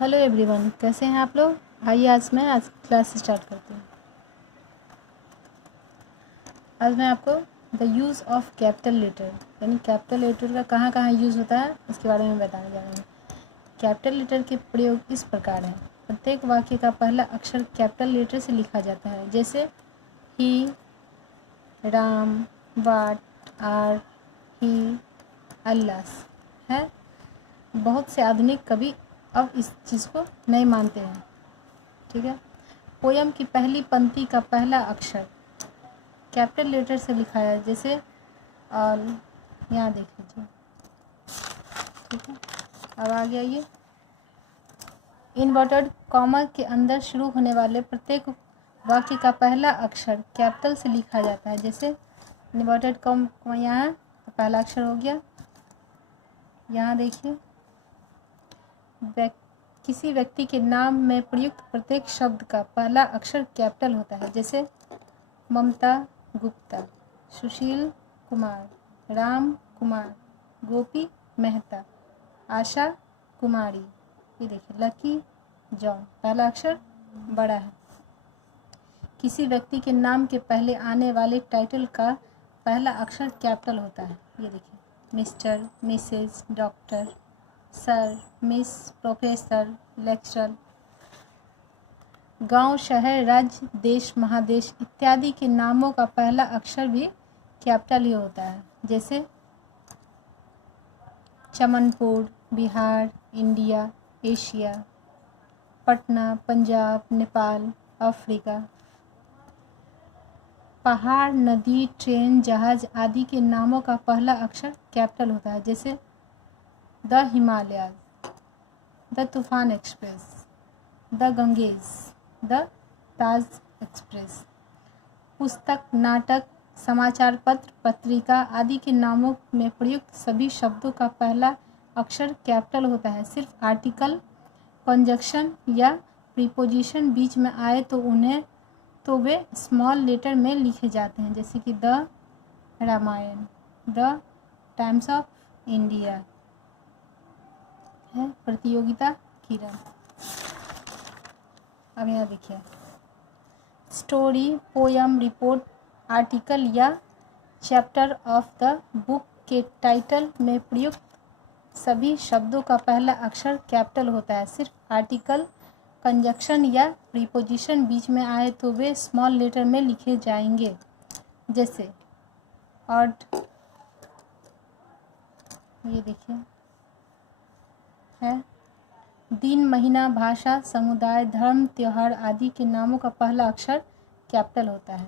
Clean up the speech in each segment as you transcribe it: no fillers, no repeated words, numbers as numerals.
Hello everyone, कैसे हैं आप लोग। आइए आज क्लास स्टार्ट करती हूँ। आज मैं आपको the use of capital letter यानी कैपिटल लेटर का कहाँ कहाँ यूज़ होता है उसके बारे में बताने जा रहे हैं। कैपिटल लेटर के प्रयोग इस प्रकार है। प्रत्येक वाक्य का पहला अक्षर कैपिटल लेटर से लिखा जाता है, जैसे ही, राम, वाट, आर, ही, अल्लास है। बहुत से आधुनिक कवि अब इस चीज़ को नहीं मानते हैं। ठीक है। पोयम की पहली पंक्ति का पहला अक्षर कैपिटल लेटर से लिखा है, जैसे ऑल, यहाँ देख लीजिए। ठीक है। अब आगे आइए। इन्वर्टेड कॉमा के अंदर शुरू होने वाले प्रत्येक वाक्य का पहला अक्षर कैपिटल से लिखा जाता है, जैसे इन्वर्टेड कॉमा यहाँ तो पहला अक्षर हो गया। यहाँ देखिए, किसी व्यक्ति के नाम में प्रयुक्त प्रत्येक शब्द का पहला अक्षर कैपिटल होता है, जैसे ममता गुप्ता, सुशील कुमार, राम कुमार, गोपी मेहता, आशा कुमारी। ये देखिए, लकी जॉन, पहला अक्षर बड़ा है। किसी व्यक्ति के नाम के पहले आने वाले टाइटल का पहला अक्षर कैपिटल होता है। ये देखिए, mister, Mrs, doctor, sir, miss, professor, lecturer. गांव, शहर, राज्य, देश, महादेश इत्यादि के नामों का पहला अक्षर भी कैपिटल ही होता है, जैसे Chamanpur, Bihar, India, Asia, Patna, Punjab, Nepal, Africa. पहाड़, नदी, ट्रेन, जहाज आदि के नामों का पहला अक्षर कैपिटल होता है, जैसे द हिमालयाज, द तूफान express, the Ganges, the Taj express. पुस्तक, नाटक, समाचार पत्र, पत्रिका आदि के नामों में प्रयुक्त सभी शब्दों का पहला अक्षर कैपिटल होता है। सिर्फ आर्टिकल, कंजक्शन या प्रीपोजिशन बीच में आए तो वे स्मॉल लेटर में लिखे जाते हैं, जैसे कि the Ramayana, the Times of India है, प्रतियोगिता किरण। अब यहाँ देखिए, स्टोरी, पोयम, रिपोर्ट, आर्टिकल या चैप्टर ऑफ द बुक के टाइटल में प्रयुक्त सभी शब्दों का पहला अक्षर कैपिटल होता है। सिर्फ आर्टिकल, कंजक्शन या प्रीपोजिशन बीच में आए तो वे स्मॉल लेटर में लिखे जाएंगे, जैसे ऑड। ये देखिए है। दिन, महीना, भाषा, समुदाय, धर्म, त्योहार आदि के नामों का पहला अक्षर कैपिटल होता है।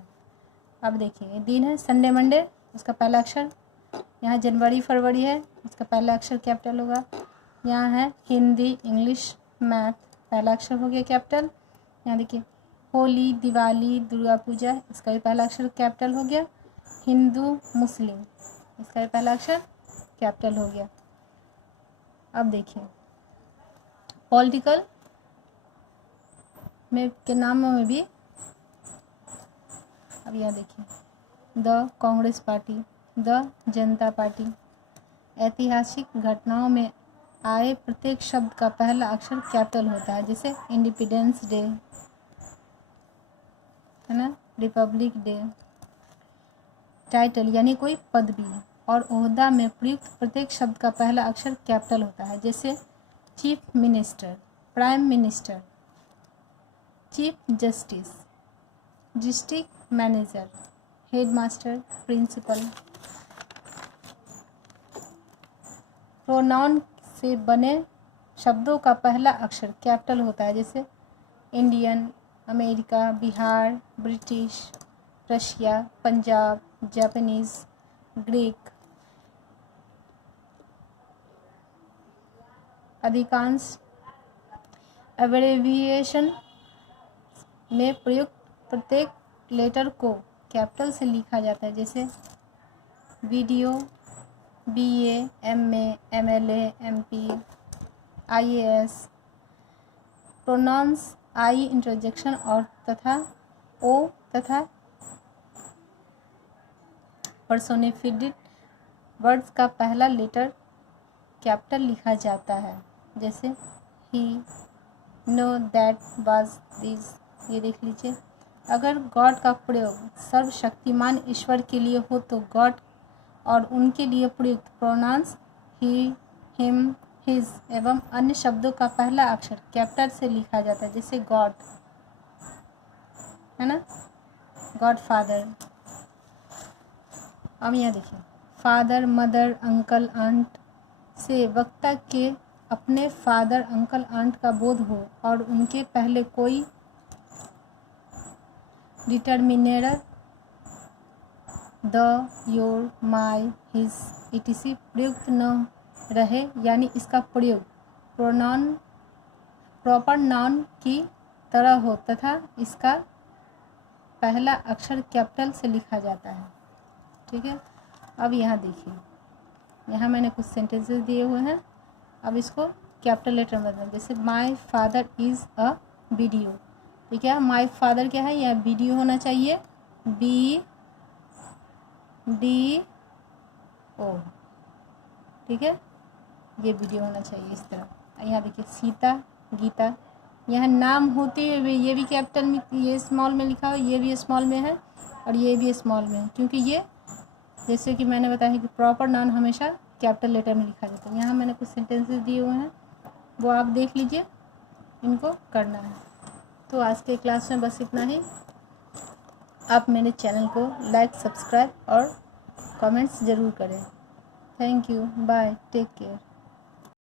अब देखिए, दिन है संडे, मंडे, उसका पहला अक्षर। यहाँ जनवरी, फरवरी है, उसका पहला अक्षर कैपिटल होगा। यहाँ है हिंदी, इंग्लिश, मैथ, पहला अक्षर हो गया कैपिटल। यहाँ देखिए, होली, दिवाली, दुर्गा पूजा, इसका भी पहला अक्षर कैपिटल हो गया। हिंदू, मुस्लिम, इसका भी पहला अक्षर कैपिटल हो गया। अब देखिए, पॉलिटिकल में के नामों में भी, अब यहाँ देखिए, the Congress party, the Janata party. ऐतिहासिक घटनाओं में आए प्रत्येक शब्द का पहला अक्षर कैपिटल होता है, जैसे इंडिपेंडेंस डे है ना, रिपब्लिक डे। टाइटल यानी कोई पदवी और ओहदा में प्रयुक्त प्रत्येक शब्द का पहला अक्षर कैपिटल होता है, जैसे chief minister, prime minister, chief justice, district manager, headmaster, principal. Pronoun से बने शब्दों का पहला अक्षर कैपिटल होता है, जैसे Indian, America, Bihar, British, Russia, Punjab, Japanese, Greek. अधिकांश एब्रेविएशन में प्रयुक्त प्रत्येक लेटर को कैपिटल से लिखा जाता है, जैसे video, BA, MA, MLA, MP, IAS। Pronouns I interjection और तथा ओ तथा पर्सोनिफाइड वर्ड्स का पहला लेटर कैपिटल लिखा जाता है, जैसे ही, नो, दैट, वाज, दिस, ये देख लीजिए। अगर गॉड का प्रयोग सर्वशक्तिमान ईश्वर के लिए हो तो गॉड और उनके लिए प्रयुक्त प्रोनाउंस ही, हिम, हिज एवं अन्य शब्दों का पहला अक्षर कैपिटल से लिखा जाता है, जैसे गॉड है ना, गॉड फादर। अब यहाँ देखिए, फादर, मदर, अंकल, आंट से वक्ता के अपने फादर, अंकल, आंट का बोध हो और उनके पहले कोई determiner the, your, my, his etc प्रयुक्त न रहे, यानी इसका प्रयोग प्रोनाउन प्रॉपर नाउन की तरह हो तथा इसका पहला अक्षर कैपिटल से लिखा जाता है। ठीक है, अब यहाँ देखिए, यहाँ मैंने कुछ सेंटेंसेस दिए हुए हैं, अब इसको कैपिटल लेटर में बदलें। जैसे my father is a video, ठीक है, माई फादर क्या है, यह वीडियो होना चाहिए, BDO, ठीक है, ये वीडियो होना चाहिए इस तरह। यहाँ देखिए, सीता, गीता, यहाँ नाम होते हुए ये भी कैपिटल में, ये स्मॉल में लिखा हुआ, ये भी स्मॉल में है और ये भी स्मॉल में है, क्योंकि ये जैसे कि मैंने बताया कि प्रॉपर नाउन हमेशा कैपिटल लेटर में लिखा जाता है। यहाँ मैंने कुछ सेंटेंसेस दिए हुए हैं, वो आप देख लीजिए, इनको करना है। तो आज के क्लास में बस इतना ही। आप मेरे चैनल को लाइक, सब्सक्राइब और कमेंट्स ज़रूर करें। Thank you, bye, take care.